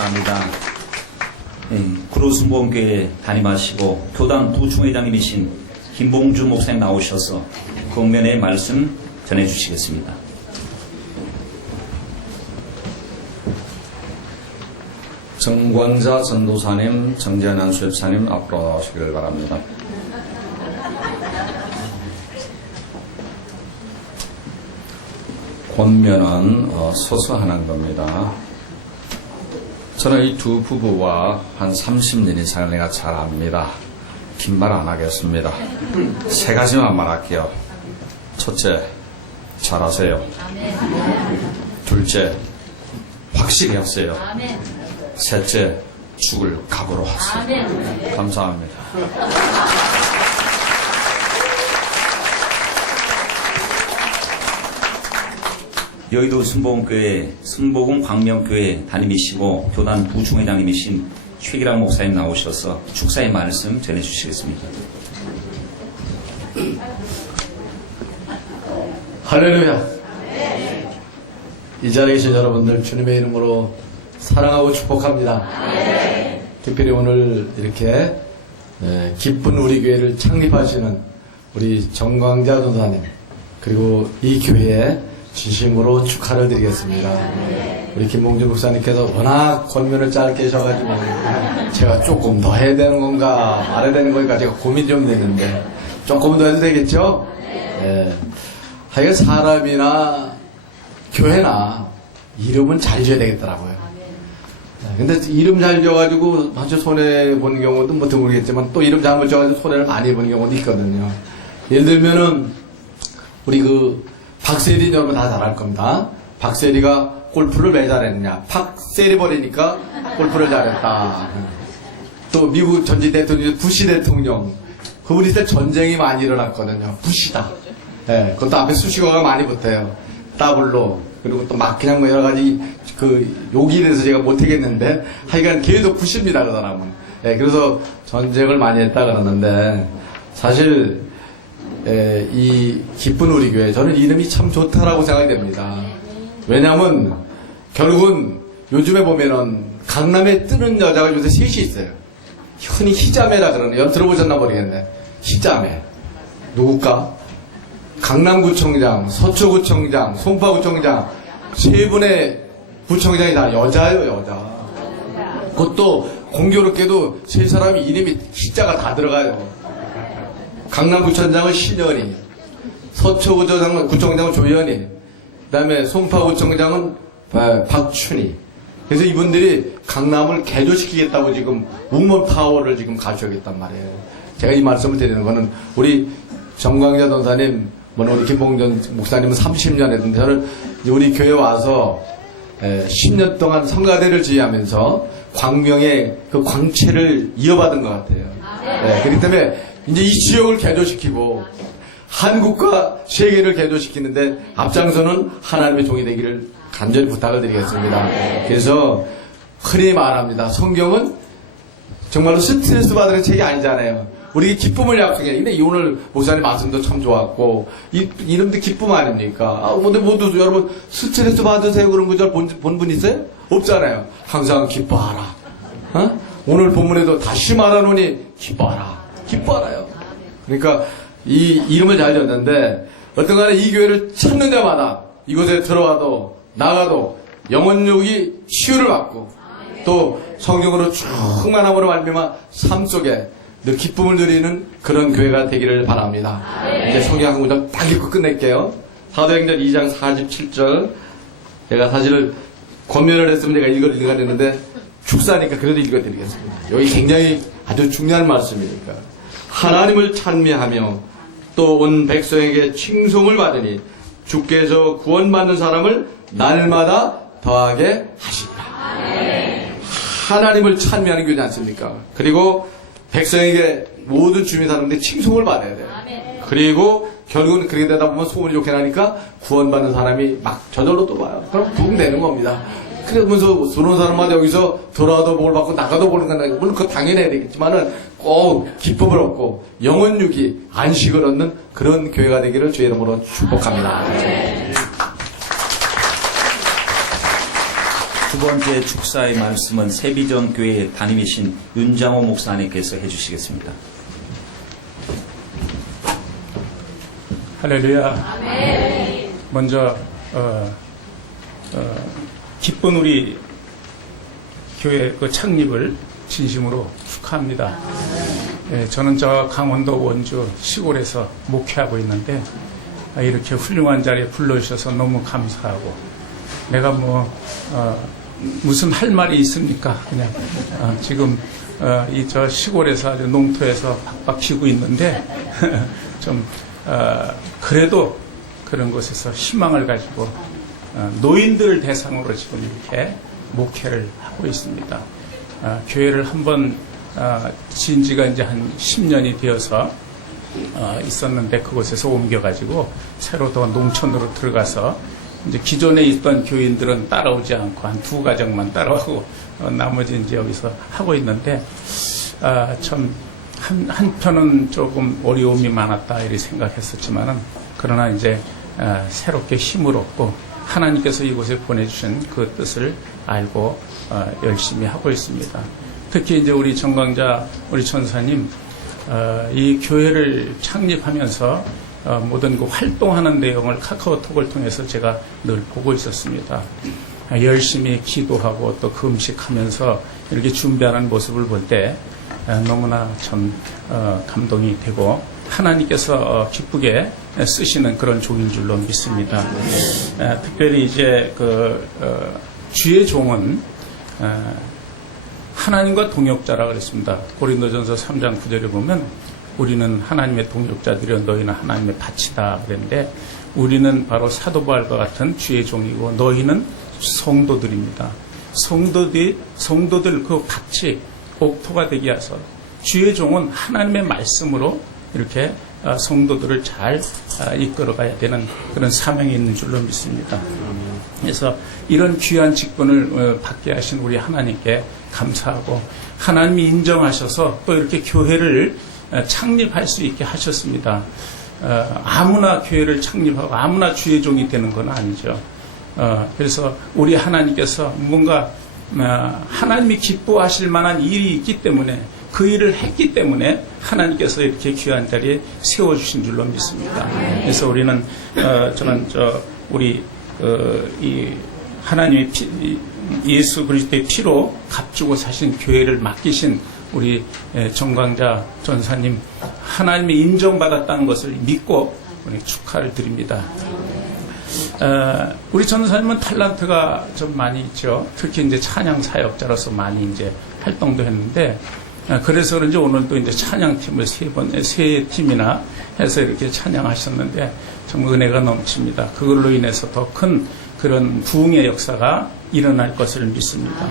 감사합니다. 구로순복음교회 담임하시고 교단 부총회장님이신 김봉주 목사님 나오셔서 공면의 말씀 전해주시겠습니다. 정광자 전도사님, 정재환 수협사님 앞으로 나오시길 바랍니다. 권면은 서서 하는 겁니다. 저는 이 두 부부와 한 30년 이상을 내가 잘 압니다. 긴 말 안 하겠습니다. 세 가지만 말할게요. 첫째, 잘하세요. 둘째, 확실히 하세요. 셋째, 죽을 각오로 하세요. 감사합니다. 여의도 순복음교회 순복음 광명교회 담임이시고 교단 부총회장님이신 최기락 목사님 나오셔서 축사의 말씀 전해주시겠습니다. 할렐루야. 이 자리에 계신 여러분들 주님의 이름으로 사랑하고 축복합니다. 특별히 오늘 이렇게 기쁜 우리 교회를 창립하시는 우리 정광자 전도사님 그리고 이 교회에 진심으로 축하를 드리겠습니다. 우리 김봉주 목사님께서 워낙 권면을 짧게 하셔가지고 제가 조금 더 해야 되는 건가 말해야 되는 건가 제가 고민이 좀 됐는데 조금 더 해도 되겠죠? 네. 하여간 사람이나 교회나 이름은 잘 지어야 되겠더라고요. 근데 이름 잘 지어가지고 아주 손해본 경우도 뭐 드물겠지만 또 이름 잘못 지어가지고 손해를 많이 본 경우도 있거든요. 예를 들면은 우리 박세리 여러분 다 잘 알 겁니다. 박세리가 골프를 왜 잘했느냐. 박세리 버리니까 골프를 잘했다. 또 미국 전직 대통령 부시 대통령 그분 있을 때 전쟁이 많이 일어났거든요. 부시다. 네, 그것도 앞에 수식어가 많이 붙어요. 더블로 그리고 또 막 그냥 뭐 여러 가지 욕이 돼서 제가 못하겠는데 하여간 계속 부시입니다 그 사람은. 네, 그래서 전쟁을 많이 했다 그러는데 사실 이 기쁜 우리 교회 저는 이름이 참 좋다라고 생각이 됩니다. 왜냐하면 결국은 요즘에 보면은 강남에 뜨는 여자가 요새 셋이 있어요. 흔히 희자매라 그러네. 여러분 들어보셨나 모르겠네. 희자매 누굴까? 강남구청장, 서초구청장, 송파구청장 세 분의 구청장이 다 여자예요. 여자. 그것도 공교롭게도 세 사람이 이름이 희자가 다 들어가요. 강남구청장은 신현이, 서초구청장은 조현이, 그 다음에 송파구청장은 박춘희. 그래서 이분들이 강남을 개조시키겠다고 지금 우먼 파워를 지금 가져오겠단 말이에요. 제가 이 말씀을 드리는 거는 우리 정광자 전사님, 우리 김봉전 목사님은 30년 했는데 저는 우리 교회 와서 10년 동안 성가대를 지휘하면서 광명의 그 광채를 이어받은 것 같아요. 그렇기 때문에 이제 이 지역을 개조시키고 한국과 세계를 개조시키는데 앞장서는 하나님의 종이 되기를 간절히 부탁을 드리겠습니다. 그래서 흔히 말합니다. 성경은 정말로 스트레스 받는 책이 아니잖아요. 우리 기쁨을 약속해. 근데 오늘 목사님 말씀도 참 좋았고 이름도 기쁨 아닙니까? 근데 모두 여러분 스트레스 받으세요 그런 구절 본 분 있어요? 없잖아요. 항상 기뻐하라. 오늘 본문에도 다시 말하노니 기뻐하라. 기뻐하라요. 그러니까 이 이름을 잘 지었는데 어떤 간에 이 교회를 찾는 데마다 이곳에 들어와도 나가도 영혼육이 치유를 받고 또 성경으로 충만함으로 말미암아 삶 속에 늘 기쁨을 누리는 그런 교회가 되기를 바랍니다. 이제 성경 한 구절 딱 읽고 끝낼게요. 사도행전 2장 47절. 제가 사실 권면을 했으면 제가 읽어드리는데 축사니까 그래도 읽어드리겠습니다. 여기 굉장히 아주 중요한 말씀이니까. 하나님을 찬미하며 또 온 백성에게 칭송을 받으니 주께서 구원받는 사람을 날마다 더하게 하시리라. 하나님을 찬미하는 교회지 않습니까? 그리고 백성에게 모든 주민 사람들이 칭송을 받아야 돼요. 그리고 결국은 그렇게 되다 보면 소문이 좋게 나니까 구원받는 사람이 막 저절로 또 와요. 그럼 부흥되는 겁니다. 그러면서 들어온 사람마다 여기서 돌아와도 복을 받고 나가도 복을 받는다. 물론 그거 당연히 해야 되겠지만은 꼭 기쁨을 얻고 영혼육이 안식을 얻는 그런 교회가 되기를 주의 이름으로 축복합니다. 두 번째 축사의 말씀은 세비전 교회 담임이신 윤장호 목사님께서 해주시겠습니다. 할렐루야. 먼저 기쁜 우리 교회 그 창립을 진심으로 축하합니다. 저는 저 강원도 원주 시골에서 목회하고 있는데 이렇게 훌륭한 자리에 불러주셔서 너무 감사하고, 내가 무슨 할 말이 있습니까? 그냥 지금 이 저 시골에서 아주 농토에서 박박 쉬고 있는데 좀 그래도 그런 곳에서 희망을 가지고 노인들 대상으로 지금 이렇게 목회를 하고 있습니다. 교회를 한번 지은 지가 이제 한 10년이 되어서 있었는데 그곳에서 옮겨가지고 새로 더 농촌으로 들어가서 이제 기존에 있던 교인들은 따라오지 않고 한 2가정만 따라오고 나머지 이제 여기서 하고 있는데 참 한편은 조금 어려움이 많았다 이렇게 생각했었지만은, 그러나 이제 새롭게 힘을 얻고 하나님께서 이곳에 보내주신 그 뜻을 알고 열심히 하고 있습니다. 특히 이제 우리 정광자 우리 전사님 이 교회를 창립하면서 모든 그 활동하는 내용을 카카오톡을 통해서 제가 늘 보고 있었습니다. 열심히 기도하고 또 금식하면서 이렇게 준비하는 모습을 볼 때 너무나 참 감동이 되고 하나님께서 기쁘게 쓰시는 그런 종인 줄로 믿습니다. 특별히 이제 주의 종은 하나님과 동역자라 그랬습니다. 고린도전서 3장 9절에 보면 우리는 하나님의 동역자들이여 너희는 하나님의 밭이다 그랬는데, 우리는 바로 사도 바울과 같은 주의 종이고 너희는 성도들입니다. 성도들 그 밭이 옥토가 되게 하서 주의 종은 하나님의 말씀으로 이렇게 성도들을 잘 이끌어가야 되는 그런 사명이 있는 줄로 믿습니다. 그래서 이런 귀한 직분을 받게 하신 우리 하나님께 감사하고, 하나님이 인정하셔서 또 이렇게 교회를 창립할 수 있게 하셨습니다. 아무나 교회를 창립하고 아무나 주의 종이 되는 건 아니죠. 그래서 우리 하나님께서 뭔가 하나님이 기뻐하실 만한 일이 있기 때문에, 그 일을 했기 때문에 하나님께서 이렇게 귀한 자리에 세워주신 줄로 믿습니다. 그래서 우리는 우리 이 하나님의 예수 그리스도의 피로 값주고 사신 교회를 맡기신 우리 정광자 전사님, 하나님이 인정받았다는 것을 믿고 우리 축하를 드립니다. 우리 전사님은 탤런트가 좀 많이 있죠. 특히 이제 찬양 사역자로서 많이 이제 활동도 했는데, 그래서 그런지 오늘도 이제 찬양팀을 세 팀이나 해서 이렇게 찬양하셨는데 정말 은혜가 넘칩니다. 그걸로 인해서 더 큰 그런 부흥의 역사가 일어날 것을 믿습니다.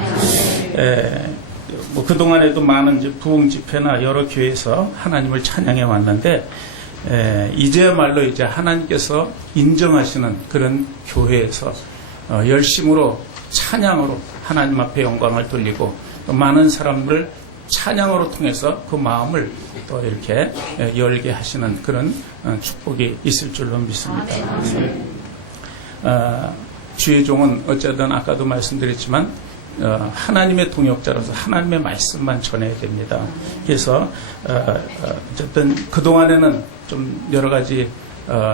그동안에도 많은 이제 부흥 집회나 여러 교회에서 하나님을 찬양해 왔는데, 이제야말로 이제 하나님께서 인정하시는 그런 교회에서 열심으로 찬양으로 하나님 앞에 영광을 돌리고, 또 많은 사람을 찬양으로 통해서 그 마음을 또 이렇게 열게 하시는 그런 축복이 있을 줄로 믿습니다. 주의 종은 어쨌든 아까도 말씀드렸지만 하나님의 동역자로서 하나님의 말씀만 전해야 됩니다. 그래서 어쨌든 그동안에는 좀 여러 가지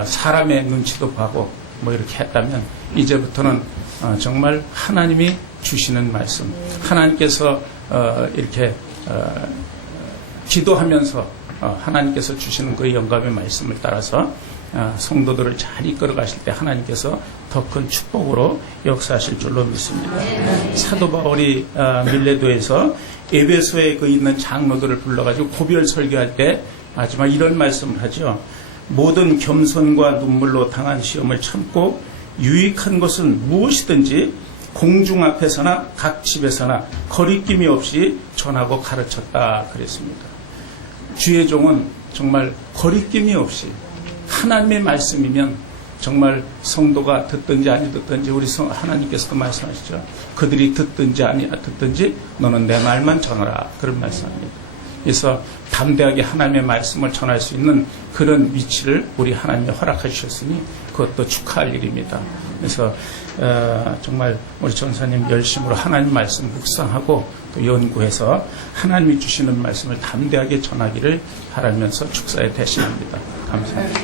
사람의 눈치도 보고 뭐 이렇게 했다면, 이제부터는 정말 하나님이 주시는 말씀, 하나님께서 이렇게 기도하면서 하나님께서 주시는 그 영감의 말씀을 따라서 성도들을 잘 이끌어 가실 때 하나님께서 더 큰 축복으로 역사하실 줄로 믿습니다. 사도 바울이 밀레도에서 에베소에 그 있는 장로들을 불러가지고 고별 설교할 때 마지막 이런 말씀을 하죠. 모든 겸손과 눈물로 당한 시험을 참고 유익한 것은 무엇이든지 공중 앞에서나 각 집에서나 거리낌이 없이 전하고 가르쳤다 그랬습니다. 주의 종은 정말 거리낌이 없이 하나님의 말씀이면 정말 성도가 듣든지 아니 듣든지 우리 하나님께서도 말씀하시죠. 그들이 듣든지 아니 듣든지 너는 내 말만 전하라, 그런 말씀입니다. 그래서 담대하게 하나님의 말씀을 전할 수 있는 그런 위치를 우리 하나님이 허락해 주셨으니 그것도 축하할 일입니다. 그래서 정말 우리 전사님 열심으로 하나님 말씀 묵상하고 또 연구해서 하나님이 주시는 말씀을 담대하게 전하기를 바라면서 축사에 대신합니다. 감사합니다.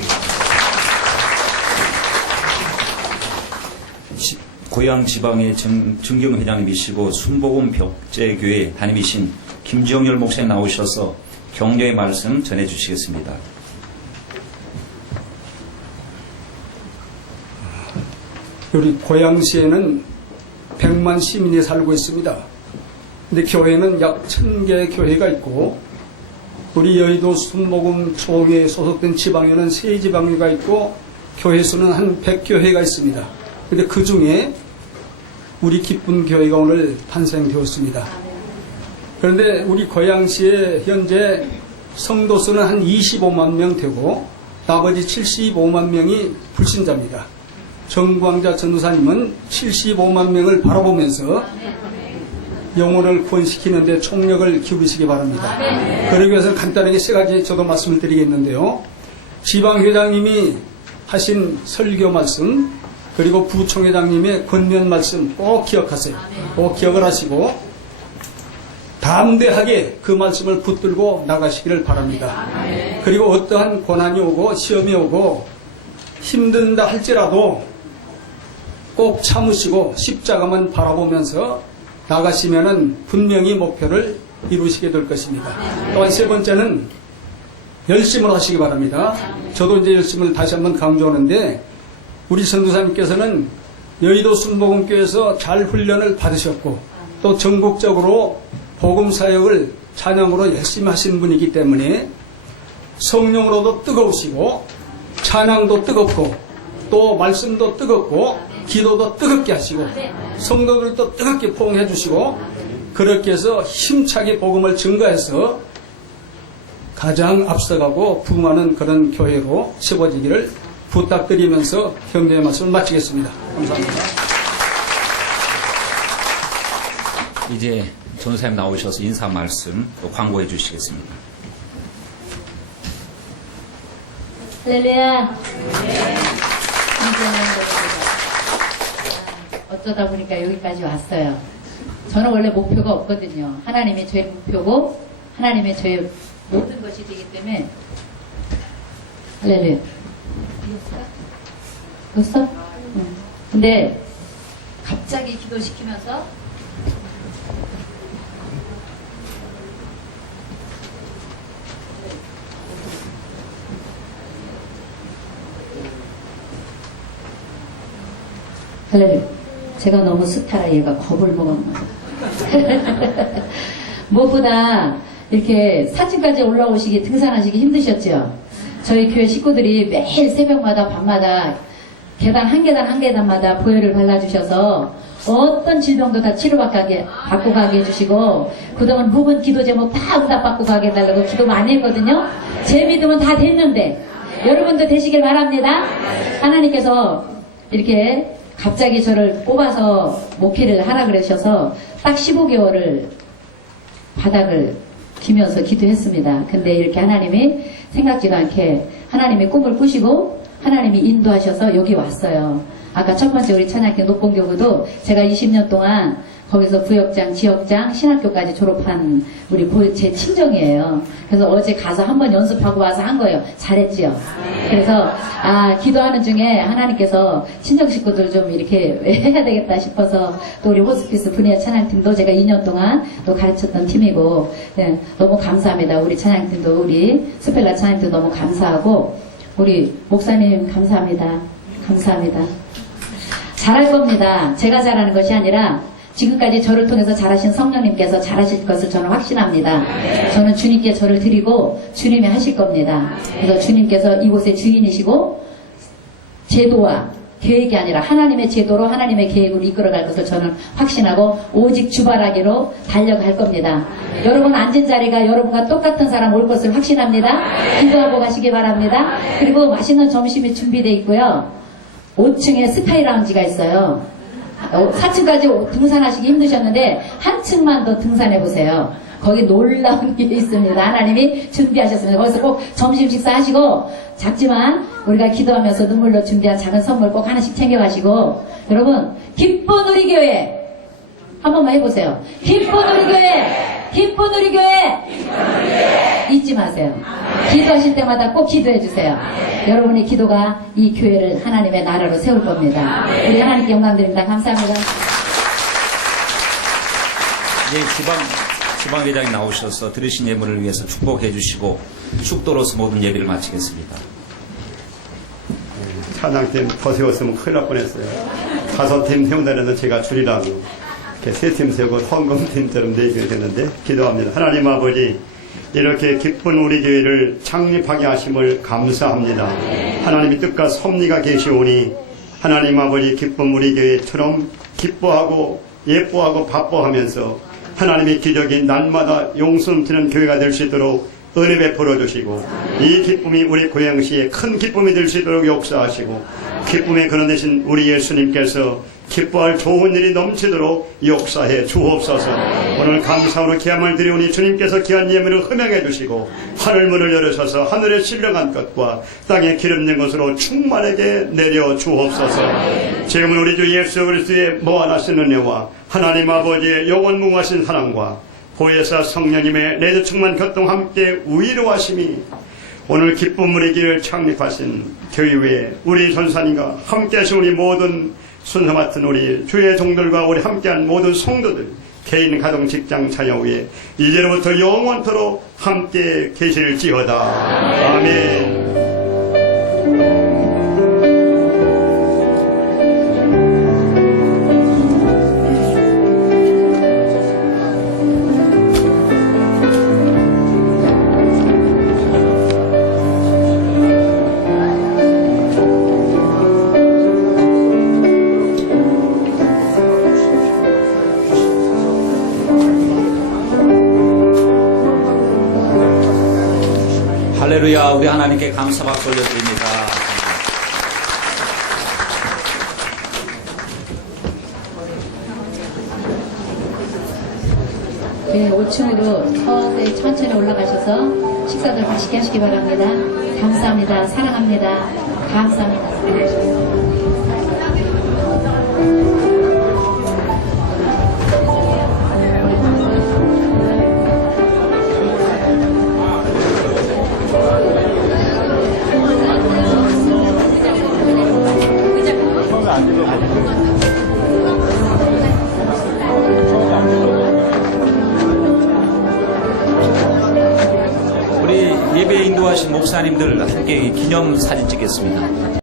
고향 지방의 증경회장님이시고 순복음 벽제교회 담임이신 김정열 목사님 나오셔서 격려의 말씀 전해주시겠습니다. 우리 고양시에는 100만 시민이 살고 있습니다. 근데 교회는 약 1000개의 교회가 있고, 우리 여의도 순복음 총회에 소속된 지방에는 3지방회가 있고, 교회 수는 한 100교회가 있습니다. 근데 그 중에 우리 기쁜 교회가 오늘 탄생되었습니다. 그런데 우리 고양시에 현재 성도 수는 한 25만 명 되고, 나머지 75만 명이 불신자입니다. 정광자 전도사님은 75만 명을 바라보면서 영혼을 구원시키는 데 총력을 기울이시기 바랍니다. 그러기 위해서 간단하게 3가지 저도 말씀을 드리겠는데요. 지방회장님이 하신 설교 말씀, 그리고 부총회장님의 권면 말씀 꼭 기억하세요. 꼭 기억을 하시고 담대하게 그 말씀을 붙들고 나가시기를 바랍니다. 그리고 어떠한 고난이 오고 시험이 오고 힘든다 할지라도 꼭 참으시고 십자가만 바라보면서 나가시면은 분명히 목표를 이루시게 될 것입니다. 또한 3번째는 열심을 하시기 바랍니다. 저도 이제 열심을 다시 한번 강조하는데, 우리 선교사님께서는 여의도 순복음교회에서 잘 훈련을 받으셨고 또 전국적으로 복음사역을 찬양으로 열심히 하시는 분이기 때문에 성령으로도 뜨거우시고 찬양도 뜨겁고 또 말씀도 뜨겁고 기도도 뜨겁게 하시고 성도들도 뜨겁게 포옹해 주시고, 그렇게 해서 힘차게 복음을 증거해서 가장 앞서가고 부흥하는 그런 교회로 세워지기를 부탁드리면서 격려의 말씀을 마치겠습니다. 감사합니다. 이제 전사님 나오셔서 인사 말씀 또 광고해 주시겠습니다. 할렐루야. 어쩌다 보니까 여기까지 왔어요. 저는 원래 목표가 없거든요. 하나님이 제 목표고 하나님의 제 모든 것이 되기 때문에. 할렐루야. 됐어? 응. 근데 갑자기 기도시키면서 할렐루야. 제가 너무 스타라 얘가 겁을 먹었나. 무엇보다 이렇게 사진까지 올라오시기, 등산하시기 힘드셨죠? 저희 교회 식구들이 매일 새벽마다 밤마다 계단 한 계단 한 계단마다 보혈을 발라주셔서 어떤 질병도 다 치료받고 가게 해주시고, 그동안 묵은 기도 제목 다 응답받고 가게 해달라고 기도 많이 했거든요. 제 믿음은 다 됐는데 여러분도 되시길 바랍니다. 하나님께서 이렇게 갑자기 저를 뽑아서 목회를 하라 그러셔서 딱 15개월을 바닥을 기면서 기도했습니다. 근데 이렇게 하나님이 생각지도 않게 하나님이 꿈을 꾸시고 하나님이 인도하셔서 여기 왔어요. 아까 첫 번째 우리 찬양교 녹봉교구도 제가 20년 동안 거기서 부역장, 지역장, 신학교까지 졸업한 우리 제 친정이에요. 그래서 어제 가서 한번 연습하고 와서 한 거예요. 잘했지요. 그래서 기도하는 중에 하나님께서 친정 식구들 좀 이렇게 해야 되겠다 싶어서 또 우리 호스피스 분야 찬양팀도 제가 2년 동안 또 가르쳤던 팀이고, 네, 너무 감사합니다. 우리 찬양팀도 우리 스펠라 찬양팀도 너무 감사하고, 우리 목사님 감사합니다. 감사합니다. 잘할 겁니다. 제가 잘하는 것이 아니라 지금까지 저를 통해서 잘하신 성령님께서 잘하실 것을 저는 확신합니다. 저는 주님께 저를 드리고 주님이 하실 겁니다. 그래서 주님께서 이곳의 주인이시고 제도와 계획이 아니라 하나님의 제도로 하나님의 계획으로 이끌어갈 것을 저는 확신하고 오직 주바라기로 달려갈 겁니다. 여러분 앉은 자리가 여러분과 똑같은 사람 올 것을 확신합니다. 기도하고 가시기 바랍니다. 그리고 맛있는 점심이 준비되어 있고요. 5층에 스카이 라운지가 있어요. 4층까지 등산하시기 힘드셨는데 한 층만 더 등산해 보세요. 거기 놀라운 게 있습니다. 하나님이 준비하셨습니다. 거기서 꼭 점심 식사하시고 작지만 우리가 기도하면서 눈물로 준비한 작은 선물 꼭 하나씩 챙겨가시고 여러분 기쁜 우리 교회 한 번만 해보세요. 기쁜 우리 교회, 기쁜 우리 교회 잊지 마세요. 기도하실 때마다 꼭 기도해 주세요. 여러분의 기도가 이 교회를 하나님의 나라로 세울 겁니다. 우리 하나님께 영광 드립니다. 감사합니다. 네, 지방회장이 나오셔서 들으신 예물을 위해서 축복해 주시고 축도로서 모든 예배를 마치겠습니다. 찬양팀 더 세웠으면 큰일 날 뻔했어요. 5팀 세운다는데 제가 줄이라고 이렇게 3팀 세우고 헌금팀처럼 4개 됐는데 기도합니다. 하나님 아버지, 이렇게 기쁜 우리 교회를 창립하게 하심을 감사합니다. 하나님의 뜻과 섭리가 계시오니 하나님 아버지 기쁜 우리 교회처럼 기뻐하고 예뻐하고 바뻐하면서 하나님의 기적이 날마다 용서넘치는 교회가 될 수 있도록 은혜 베풀어 주시고 이 기쁨이 우리 고양시에 큰 기쁨이 될 수 있도록 역사하시고 기쁨의 근원 되신 우리 예수님께서 기뻐할 좋은 일이 넘치도록 역사해 주옵소서. 오늘 감사로 기함을 드리오니 주님께서 귀한 예물을 흠양해 주시고 하늘문을 열으셔서 하늘에 신령한 것과 땅에 기름진 것으로 충만하게 내려 주옵소서. 지금은 우리 주 예수 그리스도의 무한하신 은혜와 하나님 아버지의 영원무궁하신 사랑과 보혜사 성령님의 내주 충만 교통 함께 위로하심이 오늘 기쁨 우리 교회를 창립하신 교회에 우리 전사님과 함께 하신 우리 모든 순서 맡은 우리 주의 종들과 우리 함께한 모든 성도들 개인 가정 직장 자녀 위에 이제로부터 영원토록 함께 계실지어다. 아멘. 할렐루야, 우리 하나님께 감사 박수 올려드립니다. 네, 5층으로 서서히 천천히 올라가셔서 식사들 맛있게 하시기 바랍니다. 감사합니다. 사랑합니다. 감사합니다. 우리 예배 인도하신 목사님들 함께 기념 사진 찍겠습니다.